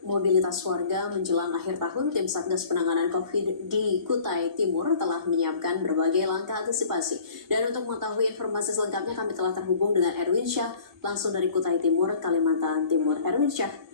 mobilitas warga menjelang akhir tahun, tim Satgas Penanganan COVID di Kutai Timur telah menyiapkan berbagai langkah antisipasi. Dan untuk mengetahui informasi selengkapnya, kami telah terhubung dengan Erwin Syah, langsung dari Kutai Timur, Kalimantan Timur. Erwin Syah.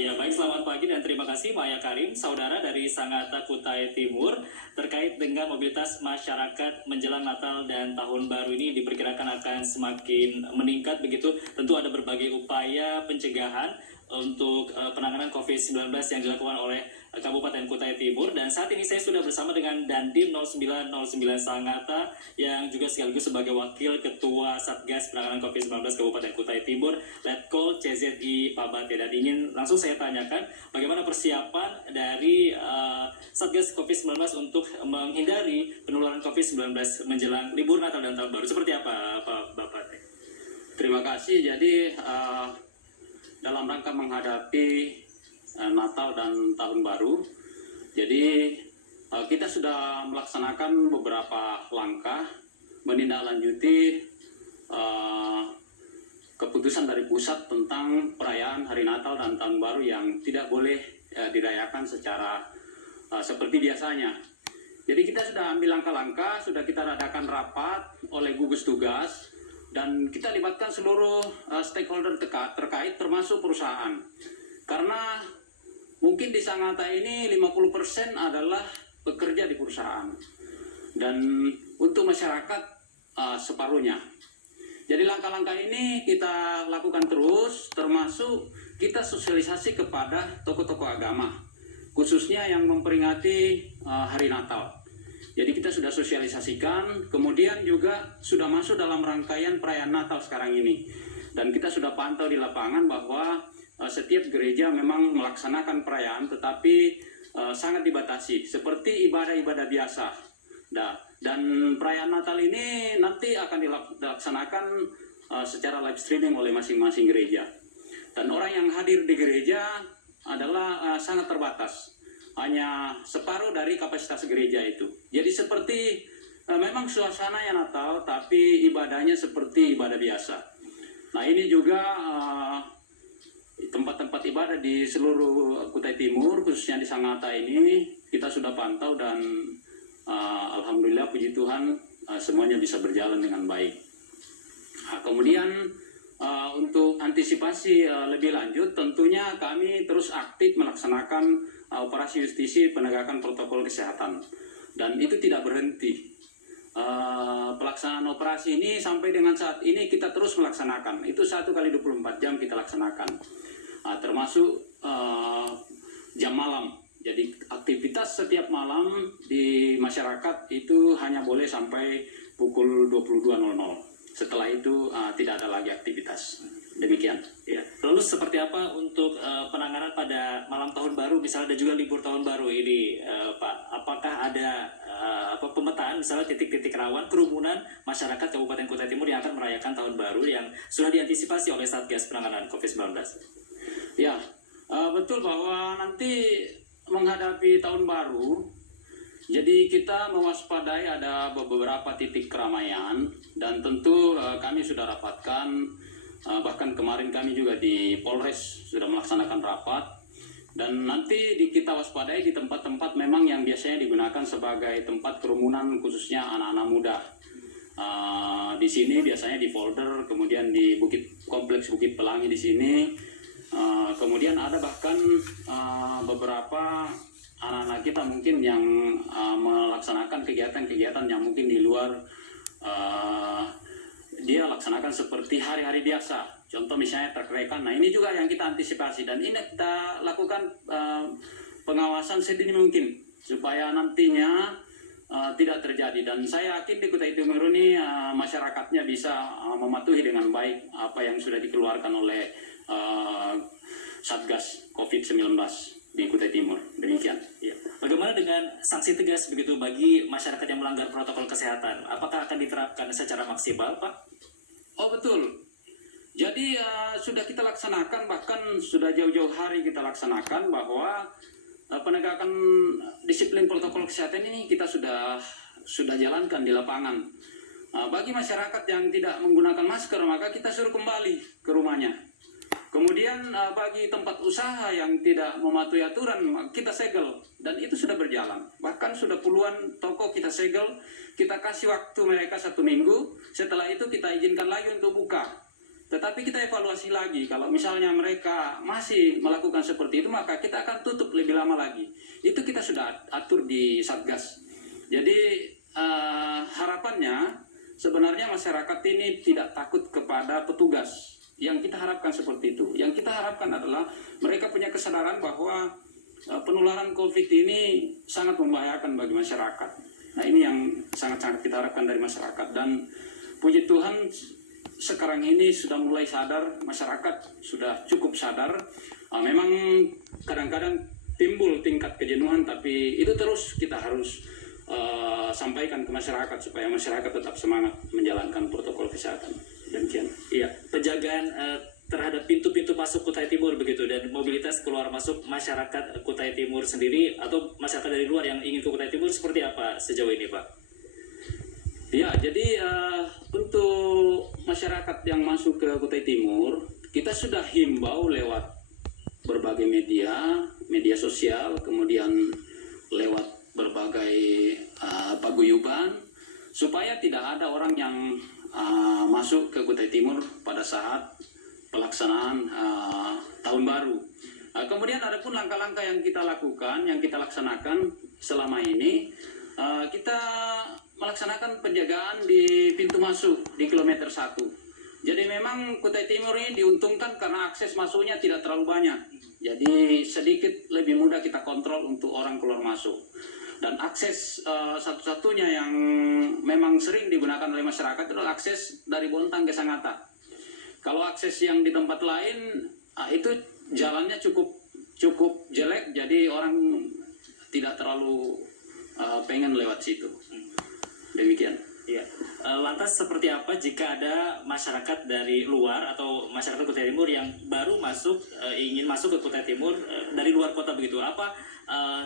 Ya, baik, selamat pagi dan terima kasih Maya Karim, saudara dari Sangatta Kutai Timur. Terkait dengan mobilitas masyarakat menjelang Natal dan Tahun Baru ini diperkirakan akan semakin meningkat begitu. Tentu ada berbagai upaya pencegahan untuk penanganan COVID-19 yang dilakukan oleh Kabupaten Kutai Timur. Dan saat ini saya sudah bersama dengan Dandim 0909 Sangatta yang juga sekaligus sebagai Wakil Ketua Satgas Penanganan COVID-19 Kabupaten Kutai Timur, Letkol CZI Pabate. Dan ingin langsung saya tanyakan bagaimana persiapan dari Satgas COVID-19 untuk menghindari penularan COVID-19 menjelang libur Natal dan Tahun Baru. Seperti apa Bapak? Terima kasih. Jadi dalam rangka menghadapi Natal dan Tahun Baru, jadi kita sudah melaksanakan beberapa langkah menindaklanjuti keputusan dari pusat tentang perayaan Hari Natal dan Tahun Baru yang tidak boleh dirayakan secara seperti biasanya. Jadi kita sudah ambil langkah-langkah, sudah kita adakan rapat oleh gugus tugas, dan kita libatkan seluruh stakeholder terkait termasuk perusahaan. Karena mungkin di Sangatta ini 50% adalah bekerja di perusahaan. Dan untuk masyarakat separuhnya. Jadi langkah-langkah ini kita lakukan terus, termasuk kita sosialisasi kepada tokoh-tokoh agama, khususnya yang memperingati Hari Natal. Jadi kita sudah sosialisasikan, kemudian juga sudah masuk dalam rangkaian perayaan Natal sekarang ini. Dan kita sudah pantau di lapangan bahwa setiap gereja memang melaksanakan perayaan, tetapi sangat dibatasi, seperti ibadah-ibadah biasa. Dan perayaan Natal ini nanti akan dilaksanakan secara live streaming oleh masing-masing gereja. Dan orang yang hadir di gereja adalah sangat terbatas. Hanya separuh dari kapasitas gereja itu. Jadi seperti memang suasananya Natal, tapi ibadahnya seperti ibadah biasa. Nah ini juga tempat-tempat ibadah di seluruh Kutai Timur, khususnya di Sangatta ini, kita sudah pantau dan alhamdulillah puji Tuhan semuanya bisa berjalan dengan baik. Nah, kemudian untuk antisipasi lebih lanjut, tentunya kami terus aktif melaksanakan operasi justisi penegakan protokol kesehatan, dan itu tidak berhenti. Pelaksanaan operasi ini sampai dengan saat ini kita terus melaksanakan, itu 1 kali 24 jam kita laksanakan, termasuk jam malam. Jadi aktivitas setiap malam di masyarakat itu hanya boleh sampai pukul 22.00. Setelah itu tidak ada lagi aktivitas. Demikian. Ya. Lalu seperti apa untuk penanganan pada malam Tahun Baru, misalnya ada juga libur Tahun Baru ini, Pak? Apakah ada pemetaan misalnya titik-titik rawan kerumunan masyarakat Kabupaten Kutai Timur yang akan merayakan Tahun Baru yang sudah diantisipasi oleh Satgas Penanganan COVID-19? Ya, betul bahwa nanti menghadapi Tahun Baru, jadi kita mewaspadai ada beberapa titik keramaian, dan tentu kami sudah rapatkan. Bahkan kemarin kami juga di Polres sudah melaksanakan rapat, dan nanti kita waspadai di tempat-tempat memang yang biasanya digunakan sebagai tempat kerumunan, khususnya anak-anak muda. Di sini biasanya di Folder, kemudian di Kompleks Bukit Pelangi di sini, kemudian ada bahkan beberapa anak-anak kita mungkin yang melaksanakan kegiatan-kegiatan yang mungkin di luar dia laksanakan seperti hari-hari biasa, contoh misalnya terkerekan. Nah ini juga yang kita antisipasi, dan ini kita lakukan pengawasan sedini mungkin supaya nantinya tidak terjadi. Dan saya yakin di Kutai Timur ini masyarakatnya bisa mematuhi dengan baik apa yang sudah dikeluarkan oleh Satgas COVID-19 di Kutai Timur. Demikian. Ya. Bagaimana dengan sanksi tegas begitu bagi masyarakat yang melanggar protokol kesehatan? Apakah akan diterapkan secara maksimal, Pak? Oh betul. Jadi sudah kita laksanakan, bahkan sudah jauh-jauh hari kita laksanakan bahwa penegakan disiplin protokol kesehatan ini kita sudah jalankan di lapangan. Bagi masyarakat yang tidak menggunakan masker, maka kita suruh kembali ke rumahnya. Kemudian bagi tempat usaha yang tidak mematuhi aturan, kita segel. Dan itu sudah berjalan. Bahkan sudah puluhan toko kita segel, kita kasih waktu mereka 1 minggu, setelah itu kita izinkan lagi untuk buka. Tetapi kita evaluasi lagi, kalau misalnya mereka masih melakukan seperti itu, maka kita akan tutup lebih lama lagi. Itu kita sudah atur di Satgas. Jadi harapannya sebenarnya masyarakat ini tidak takut kepada petugas. Yang kita harapkan seperti itu. Yang kita harapkan adalah mereka punya kesadaran bahwa penularan COVID ini sangat membahayakan bagi masyarakat. Nah, ini yang sangat-sangat kita harapkan dari masyarakat. Dan puji Tuhan, sekarang ini sudah mulai sadar, masyarakat sudah cukup sadar. Memang kadang-kadang timbul tingkat kejenuhan, tapi itu terus kita harus sampaikan ke masyarakat supaya masyarakat tetap semangat menjalankan protokol kesehatan. Demikian. Iya, penjagaan terhadap pintu-pintu masuk Kutai Timur begitu, dan mobilitas keluar masuk masyarakat Kutai Timur sendiri atau masyarakat dari luar yang ingin ke Kutai Timur seperti apa sejauh ini, Pak? Ya, jadi untuk masyarakat yang masuk ke Kutai Timur, kita sudah himbau lewat berbagai media sosial, kemudian lewat berbagai paguyuban, supaya tidak ada orang yang masuk ke Kutai Timur pada saat pelaksanaan tahun baru. Kemudian ada pun langkah-langkah yang kita lakukan, yang kita laksanakan selama ini, kita melaksanakan penjagaan di pintu masuk di kilometer 1. Jadi memang Kutai Timur ini diuntungkan karena akses masuknya tidak terlalu banyak. Jadi sedikit lebih mudah kita kontrol untuk orang keluar masuk. Dan akses satu-satunya yang memang sering digunakan oleh masyarakat adalah akses dari Bontang ke Sangatta. Kalau akses yang di tempat lain itu jalannya cukup jelek, jadi orang tidak terlalu pengen lewat situ. Demikian. Iya. Lantas seperti apa jika ada masyarakat dari luar atau masyarakat Kutai Timur yang baru ingin masuk ke Kutai Timur dari luar kota begitu? Apa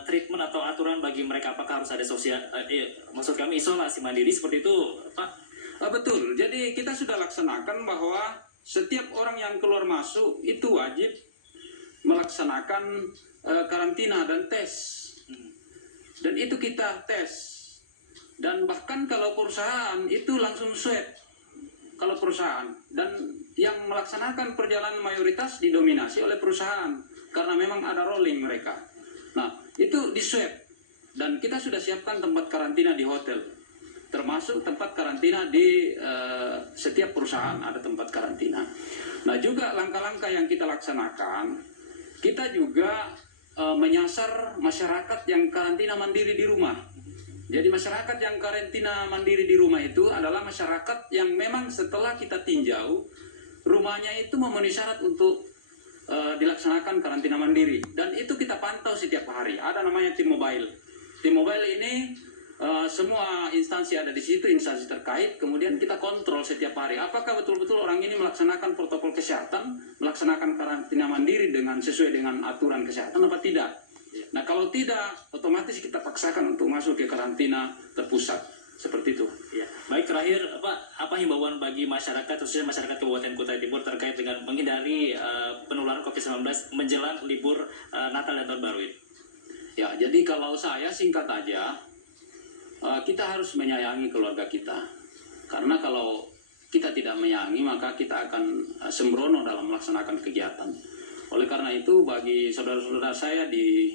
treatment atau aturan bagi mereka? Apakah harus ada maksud kami isolasi mandiri seperti itu, Pak? Betul. Jadi kita sudah laksanakan bahwa setiap orang yang keluar masuk itu wajib melaksanakan karantina dan tes. Dan itu kita tes. Dan bahkan kalau perusahaan itu langsung swab. Kalau perusahaan. Dan yang melaksanakan perjalanan mayoritas didominasi oleh perusahaan. Karena memang ada rolling mereka. Nah, itu di swab. Dan kita sudah siapkan tempat karantina di hotel. Termasuk tempat karantina di setiap perusahaan ada tempat karantina. Nah, juga langkah-langkah yang kita laksanakan, kita juga menyasar masyarakat yang karantina mandiri di rumah. Jadi masyarakat yang karantina mandiri di rumah itu adalah masyarakat yang memang setelah kita tinjau, rumahnya itu memenuhi syarat untuk dilaksanakan karantina mandiri. Dan itu kita pantau setiap hari. Ada namanya tim mobile. Tim mobile ini semua instansi ada di situ, instansi terkait, kemudian kita kontrol setiap hari. Apakah betul-betul orang ini melaksanakan protokol kesehatan, melaksanakan karantina mandiri sesuai dengan aturan kesehatan apa tidak? Nah, kalau tidak, otomatis kita paksakan untuk masuk ke karantina terpusat. Seperti itu. Ya. Baik, terakhir, Pak, apa himbauan bagi masyarakat, khususnya masyarakat Kabupaten Kutai Timur terkait dengan menghindari penularan COVID-19 menjelang libur Natal dan Tahun Baru ini? Ya, jadi kalau saya singkat aja, kita harus menyayangi keluarga kita. Karena kalau kita tidak menyayangi, maka kita akan sembrono dalam melaksanakan kegiatan. Oleh karena itu, bagi saudara-saudara saya di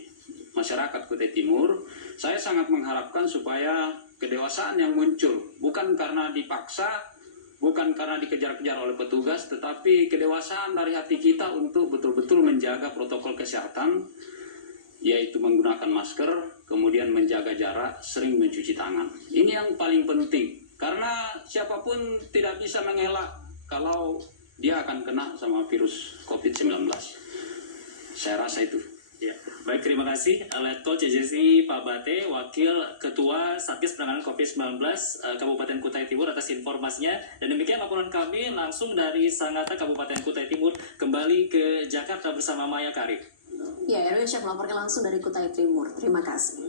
masyarakat Kutai Timur, saya sangat mengharapkan supaya kedewasaan yang muncul, bukan karena dipaksa, bukan karena dikejar-kejar oleh petugas, tetapi kedewasaan dari hati kita untuk betul-betul menjaga protokol kesehatan, yaitu menggunakan masker, kemudian menjaga jarak, sering mencuci tangan. Ini yang paling penting, karena siapapun tidak bisa mengelak kalau dia akan kena sama virus COVID-19. Saya rasa itu. Ya, baik, terima kasih Letkol CJC Pak Bate, Wakil Ketua Satgas Penanganan COVID-19 Kabupaten Kutai Timur atas informasinya. Dan demikian laporan kami langsung dari Sangatta Kabupaten Kutai Timur, kembali ke Jakarta bersama Maya Karim. Ya, Erwin Syah melaporkan langsung dari Kutai Timur. Terima kasih.